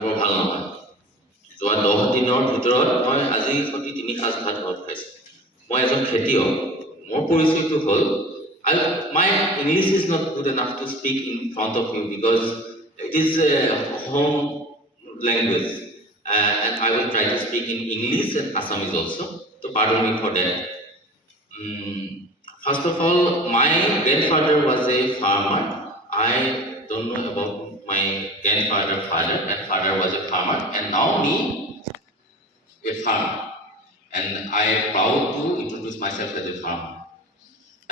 বৰ ভাল নহয়। যোৱা 10 দিনৰ ভিতৰত মই আজি সতি 3 সাঁজ ভাত ঘৰত খাইছোঁ। মই এজন খেতিয়ক। মোৰ পৰিচয়টো হ'ল my English is not good enough to speak in front of you because it is a home language and I will try to speak in English and Assamese also. So pardon me for that. First of all, my grandfather was a farmer. I don't know about my father, and father was a farmer, and now me, a farmer. And I am proud to introduce myself as a farmer.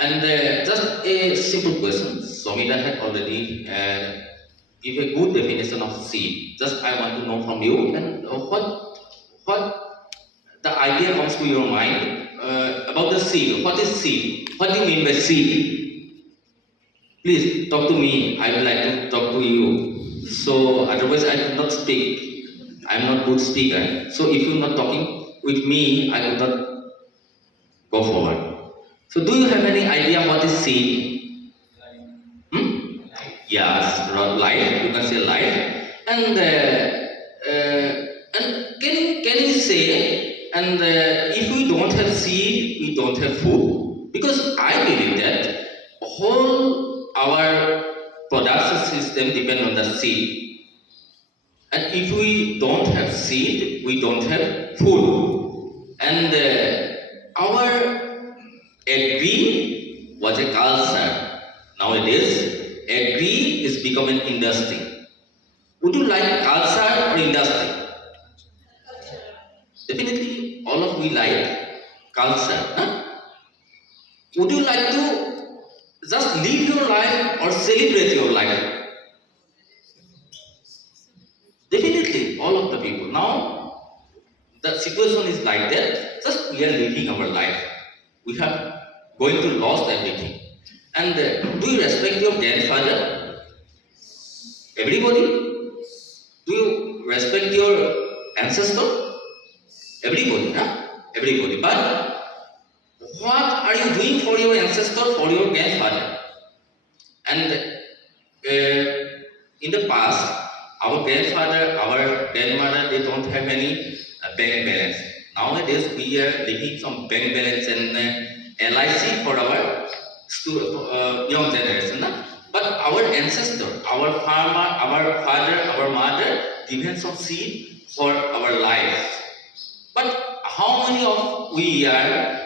And just a simple question. Somida had already give a good definition of seed. Just I want to know from you, and what the idea comes to your mind about the seed. What is seed? What do you mean by seed? Please talk to me. I would like to talk to you. So otherwise I could not speak. I'm not good speaker. So if you're not talking with me, I could not go forward. So do you have any idea what is seed? Hmm? Yes, life. You can say life. And can you say? And if we don't have seed, we don't have food. Because I believe that whole our production system depend on the seed. And if we don't have seed, we don't have food. And our agri was a culture. Nowadays, agri is becoming industry. Would you like culture or industry? Definitely, all of we like culture. Huh? Would you like to just live your life or celebrate your life? Definitely, all of the people. Now, the situation is like that. Just we are living our life. We have going to lost everything. And do you respect your grandfather? Everybody? Do you respect your ancestor? Everybody, huh? Everybody. But what are you doing for your ancestor, for your grandfather? And in the past, our grandfather, our grandmother, they don't have any bank balance. Nowadays, we are living some bank balance and LIC for our young generation. Nah? But our ancestor, our farmer, our father, our mother, given some seed for our lives. But how many of we are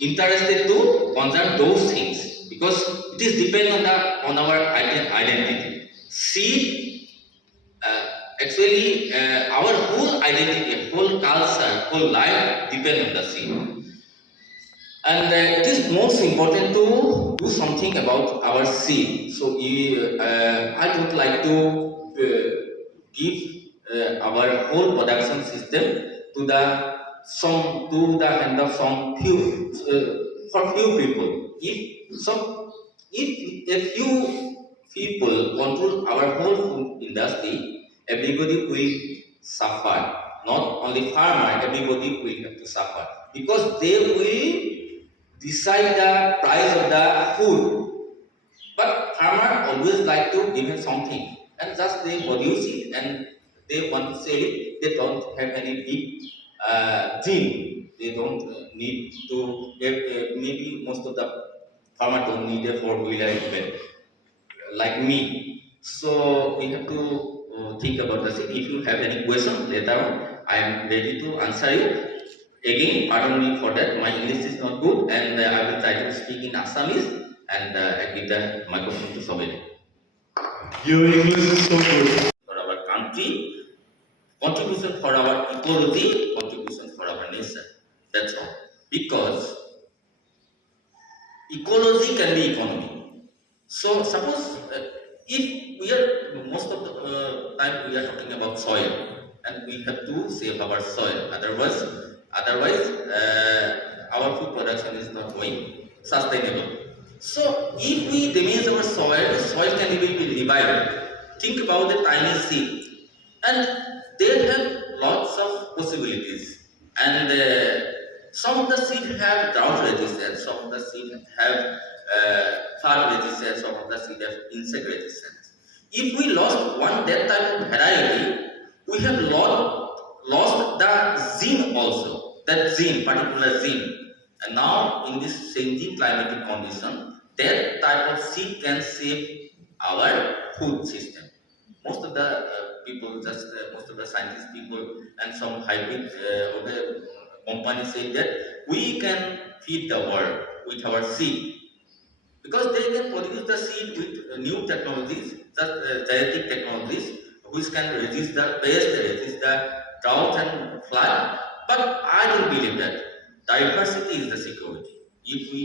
interested to conserve those things? Because it is depend on our identity. Seed actually our whole identity, whole culture, whole life depend on the seed. And it is most important to do something about our seed. So I would like to give our whole production system to the hand of some few for few people. If a few people control our whole food industry, everybody will suffer. Not only farmer, everybody will have to suffer because they will decide the price of the food. But farmer always like to give him something and just they produce it and they want to sell it. They don't have any big dream. They don't need to maybe most of the farmer don't need a four-wheeler even like me. So we have to think about the thing. If you have any question later on, I am ready to answer you. Again, pardon me for that. My English is not good, and I will try to speak in Assamese and I give the microphone to somebody. Your English is so good. For our country, contribution for our ecology, contribution for our nation. That's all. Because ecology can be economy. So suppose if we are most of the time we are talking about soil, and we have to save our soil. Otherwise, our food production is not going sustainable. So if we damage our soil, the soil can even be revived. Think about the tiny seed, and they have lots of possibilities. And some of the seed have drought resistance, some of the seed have flood resistance, some of the seed have insect resistance. if we lost one that type of variety, we have lost the gene also, that gene, particular gene. And now in this changing climatic condition, that type of seed can save our food system. Most of the people, most of the scientist people and some hybrid companies say that we can feed the world with our seed because they can produce the seed with new technologies, genetic technologies, which can resist the pest, resist the drought and flood. But I don't believe that diversity is the security. If we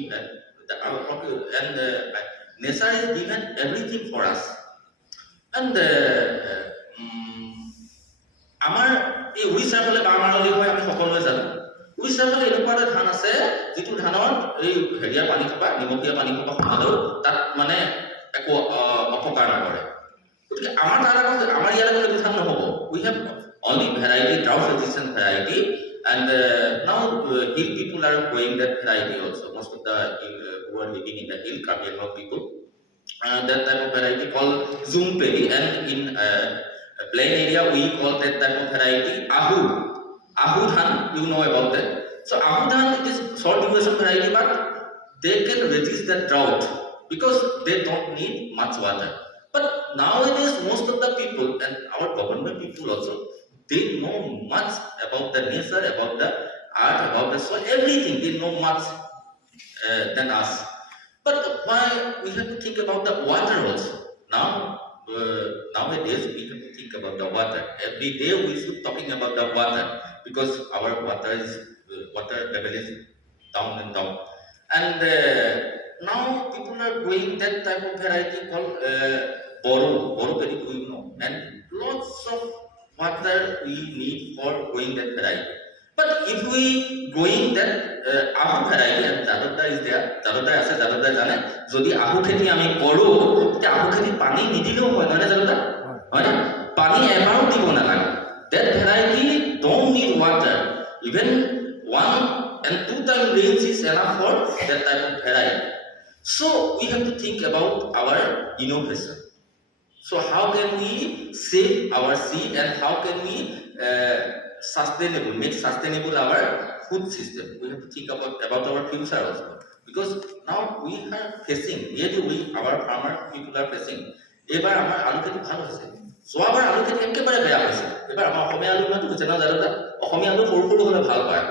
nature is given everything for us, and আমাৰ এই উৰিষ্যাৰ ফালে বামাৰলী হৈ আমি সকলোৱে জানো উৰিষ্যাৰ ফালে এনেকুৱা এটা ধান আছে যিটো ধানৰ এই হেৰিয়া পানী খোপা নিমখীয়া পানী খোপা সোমালেও তাত মানে একো অপকাৰ নকৰে গতিকে আমাৰ তাত আমাৰ ইয়াত একো ধান নহ'ব we have only variety drought resistant variety and now hill people are growing that variety also most of the who are living in the hill Karbi Anglong people that type of variety called zoom paddy and in plain area we call that type of variety ahu dhan you know about that so ahu dhan it is short duration variety but they can resist the drought because they don't need much water but nowadays most of the people and our government people also they know much about the nature about the art about the soil everything they know much than us but why we have to think about the water also now nowadays we have to think about the water every day we should talking about the water because our water level is down and down and now people are growing that type of variety called boru very you know and lots of water we need for growing that variety but if we growing that ahu variety and Jadavda is there Jadavda ase Jadavda jane jodi ahu kheti ami koru te ahu kheti pani nidileo hoy na Jadavda hoy na pani ebaro dibo na lage that variety don't need water even 1 and 2 time rains is enough for that type of variety so we have to think about our innovation so how can we save our seed and how can we make sustainable our food system we have to think about our future also because now we are facing our farmer people are facing ebar amar alu kheti bhal hoise joabar alu kheti ekebare beya hoise ebar amar ohomia alu matu hoise na Jadavda ohomia alu horu hole bhal hoy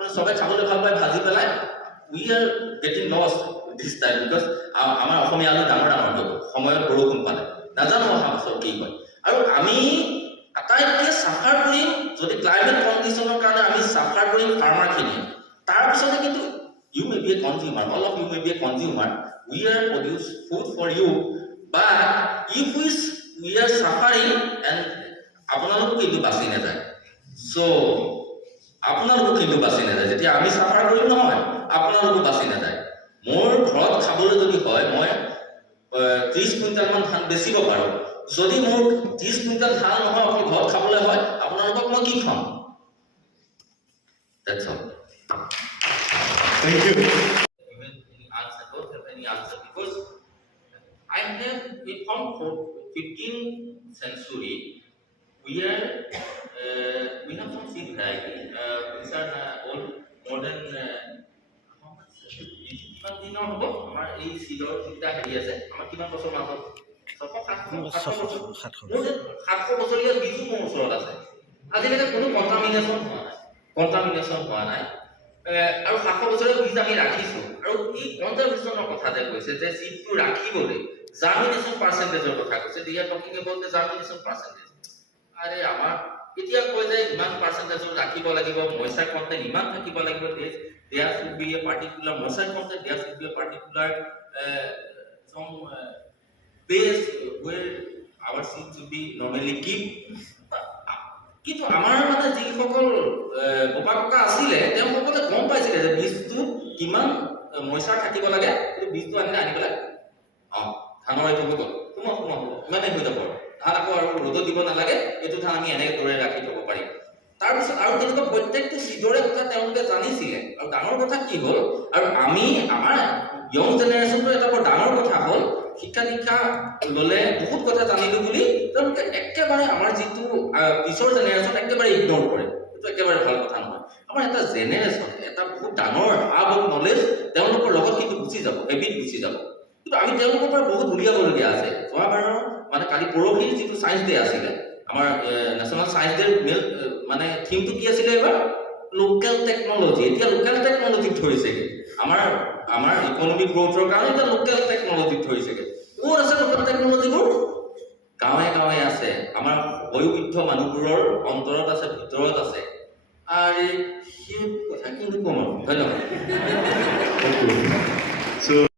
মানে সবাই খাবলৈ ভাল পায় ভাজি পেলাই we are getting lost this time because আমাৰ অসমীয়া আলু ডাঙৰ সময়ত বৰষুণ পালে নাজানো অহা বছৰ কি হয় আৰু আমি আটাইতকৈ সাফাৰ কৰিম যদি ক্লাইমেট কণ্ডিশ্যনৰ কাৰণে আমি সাফাৰ কৰিম ফাৰ্মাৰখিনি তাৰপিছতে কিন্তু you may be a consumer all of you may be a consumer we are produce food for you but if we are suffering and আপোনালোকো কিন্তু বাচি নাযায় so আপোনালোকো কিন্তু বাচি নাযায় যেতিয়া আমি সাফাৰ কৰিম নহয় আপোনালোকো বাচি নাযায় মোৰ ঘৰত খাবলৈ যদি হয় মই 30 কুইণ্টাল মান ধান বেচিব পাৰো যদি মোৰ 30 কুইণ্টাল ধান নহয় অকল ঘৰত খাবলৈ হয় আপোনালোকক মই কি খাম that's all Thank you. even any answer don't have any answer because I have from 15th century we have some seed variety which are old modern কিমান দিনৰ হ'ব আমাৰ এই সিডৰ যিটা হেৰি আছে আমাৰ কিমান বছৰ মাজত 700 বছৰীয়া বীজো মোৰ ওচৰত আছে আজিলৈকে কোনো কণ্টামিনেশ্যন হোৱা নাই আৰু 700 বছৰীয়া বীজ আমি ৰাখিছোঁ আৰু এই কনজাৰভেশ্যনৰ কথা যে কৈছে যে সিডটো ৰাখিবলৈ জাৰ্মিনেশ্যন পাৰ্চেণ্টেজৰ কথা কৈছে they are talking about the germination percentage আৰে আমাৰ এতিয়া কৈ যায় ইমান পাৰ্চেণ্টেজৰ ৰাখিব লাগিব মইচাৰ কন্টেন্ট ইমান থাকিব লাগিব there should be a particular moisture content there should be a particular some base where our seed should be normally keep কিন্তু আমাৰ মানে যিসকল বোপাকা আছিলে তেওঁলোকে গম পাইছিলে যে বীজটো কিমান মইচাৰ থাকিব লাগে কিন্তু বীজটো আনি পেলাই ধানৰ এইটো হৈ গ'ল ইমানে হৈ যাব ধান আকৌ আৰু ৰ'দত দিব নালাগে এইটো ধান আমি এনেকৈ দৰে ৰাখি থ'ব পাৰিম তাৰপিছত আৰু তেনেকুৱা প্ৰত্যেকটো সিডৰে কথা তেওঁলোকে জানিছিলে আৰু ডাঙৰ কথা কি হ'ল আৰু আমি আমাৰ ইয়ং জেনেৰেশ্যনটো এটা বৰ ডাঙৰ কথা হ'ল শিক্ষা দীক্ষা ল'লে বহুত কথা জানিলো বুলি তেওঁলোকে একেবাৰে আমাৰ যিটো পিছৰ জেনেৰেশ্যন একেবাৰে ইগনোৰ কৰে, সেইটো একেবাৰে ভাল কথা নহয়। আমাৰ এটা জেনেৰেশ্যন, এটা বহুত ডাঙৰ হাব অফ নলেজ তেওঁলোকৰ লগত কিন্তু গুচি যাব, হেবিট গুচি যাব। কিন্তু আমি তেওঁলোকৰ পৰা বহুত উলিয়াবলগীয়া আছে। যোৱাবাৰৰ মানে কালি পৰহিৰ যিটো ছায়েন্স ডে আছিলে, আমাৰ নেশ্যনেল ছায়েন্স ডেৰ মানে থিমটো কি আছিলে এইবাৰ? Local technology. এতিয়া লোকেল টেকনলজিক ধৰিছেগে। আমাৰ ইকনমিক গ্ৰোথৰ কাৰণে এতিয়া লোকেল টেকনলজিক ধৰিছেগে। ক'ত আছে লোকেল টেকনলজিবোৰ? গাঁৱে গাঁৱে আছে। আমাৰ বয়োবৃদ্ধ মানুহবোৰৰ অন্তৰত আছে, ভিতৰত আছে। আৰু সেই কথা কিন্তু কম, ধন্যবাদ। Thank you. So